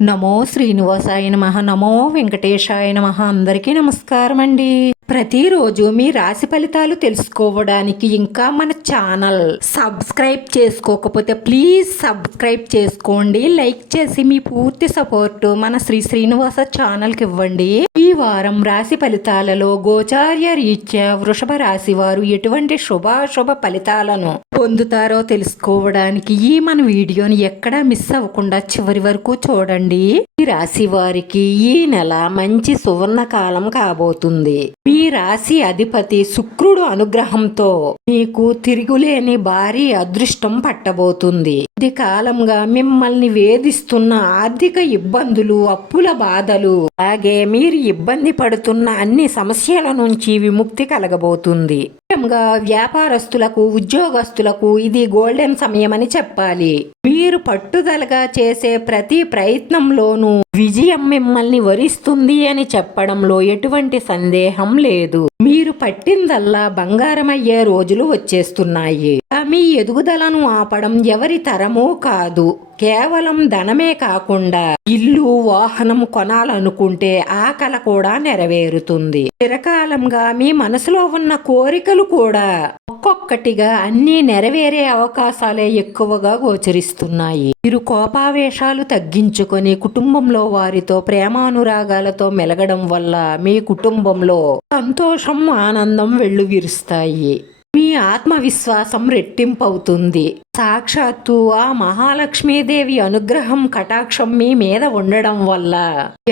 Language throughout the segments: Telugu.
నమో శ్రీనివాసాయ నమః. నమో వెంకటేశాయ నమః. అందరికీ నమస్కారం అండి. ప్రతిరోజు మీ రాశి ఫలితాలు తెలుసుకోవడానికి ఇంకా మన ఛానల్ సబ్స్క్రైబ్ చేసుకోకపోతే ప్లీజ్ సబ్స్క్రైబ్ చేసుకోండి. లైక్ చేసి మీ పూర్తి సపోర్ట్ మన శ్రీనివాస ఛానల్కి ఇవ్వండి. ఈ వారం రాశి ఫలితాలలో గోచార్య రీత్యా వృషభ రాశి వారు ఎటువంటి శుభాశుభ ఫలితాలను పొందుతారో తెలుసుకోవడానికి ఈ మన వీడియోని ఎక్కడా మిస్ అవ్వకుండా చివరి వరకు చూడండి. ఈ రాశి వారికి ఈ నెల మంచి సువర్ణ కాలం కాబోతుంది. మీ రాశి అధిపతి శుక్రుడు అనుగ్రహంతో మీకు తిరుగులేని భారీ అదృష్టం పట్టబోతుంది. ఇది కాలంగా మిమ్మల్ని వేధిస్తున్న ఆర్థిక ఇబ్బందులు, అప్పుల బాధలు, అలాగే మీరు ఇబ్బంది పడుతున్న అన్ని సమస్యల నుంచి విముక్తి కలగబోతుంది. ముఖ్యంగా వ్యాపారస్తులకు, ఉద్యోగస్తులకు ఇది గోల్డెన్ సమయం అని చెప్పాలి. మీరు పట్టుదలగా చేసే ప్రతి ప్రయత్నంలోనూ విజయం మిమ్మల్ని వరిస్తుంది అని చెప్పడంలో ఎటువంటి సందేహం లేదు. మీరు పట్టిందల్లా బంగారం అయ్యే రోజులు వచ్చేస్తున్నాయి. మీ ఎదుగుదలను ఆపడం ఎవరి తరమూ కాదు. కేవలం ధనమే కాకుండా ఇల్లు, వాహనం కొనాలనుకుంటే ఆ కల కూడా నెరవేరుతుంది. చిరకాలంగా మీ మనసులో ఉన్న కోరికలు కూడా ఒక్కొక్కటిగా అన్నీ నెరవేరే అవకాశాలే ఎక్కువగా గోచరిస్తున్నాయి. మీరు కోపావేశాలు తగ్గించుకొని కుటుంబంలో వారితో ప్రేమానురాగాలతో మెలగడం వల్ల మీ కుటుంబంలో సంతోషం, ఆనందం వెల్లువిరుస్తాయి. మీ ఆత్మవిశ్వాసం రెట్టింపవుతుంది. సాక్షాత్తు ఆ మహాలక్ష్మీదేవి అనుగ్రహం, కటాక్షం మీ మీద ఉండడం వల్ల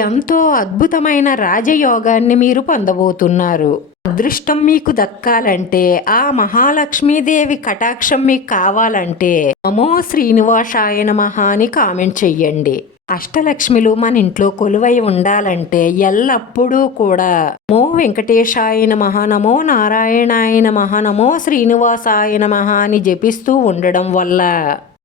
ఎంతో అద్భుతమైన రాజయోగాన్ని మీరు పొందబోతున్నారు. అదృష్టం మీకు దక్కాలంటే, ఆ మహాలక్ష్మీదేవి కటాక్షం మీకు కావాలంటే నమో శ్రీనివాసాయ నమః అని కామెంట్ చెయ్యండి. అష్టలక్ష్మిలు మన ఇంట్లో కొలువై ఉండాలంటే ఎల్లప్పుడూ కూడా నమో వెంకటేశాయ నమః, నమో నారాయణాయ నమః, నమో శ్రీనివాసాయ నమః అని జపిస్తూ ఉండడం వల్ల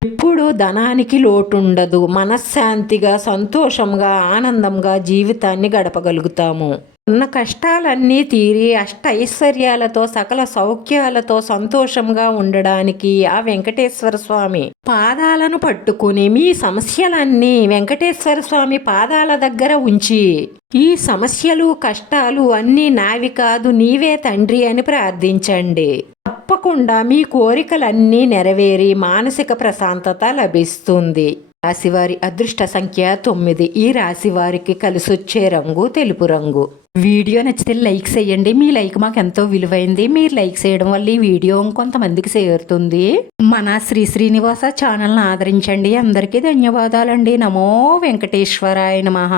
ఎప్పుడు ధనానికి లోటుండదు. మనశ్శాంతిగా, సంతోషంగా, ఆనందంగా జీవితాన్ని గడపగలుగుతాము. ఉన్న కష్టాలన్నీ తీరి అష్ట ఐశ్వర్యాలతో, సకల సౌఖ్యాలతో సంతోషంగా ఉండడానికి ఆ వెంకటేశ్వర స్వామి పాదాలను పట్టుకుని మీ సమస్యలన్నీ వెంకటేశ్వర స్వామి పాదాల దగ్గర ఉంచి, ఈ సమస్యలు, కష్టాలు అన్నీ నావి కాదు, నీవే తండ్రి అని ప్రార్థించండి. తప్పకుండా మీ కోరికలన్నీ నెరవేరి మానసిక ప్రశాంతత లభిస్తుంది. రాశివారి అదృష్ట సంఖ్య 9. ఈ రాశివారికి కలిసొచ్చే రంగు తెలుపు రంగు. వీడియో నచ్చితే లైక్ చేయండి. మీ లైక్ మాకు ఎంతో విలువైంది. మీరు లైక్ చేయడం వల్ల ఈ వీడియో కొంతమందికి చేరుతుంది. మన శ్రీనివాస ఛానల్ని ఆదరించండి. అందరికీ ధన్యవాదాలండి. నమో వెంకటేశ్వరాయ నమః.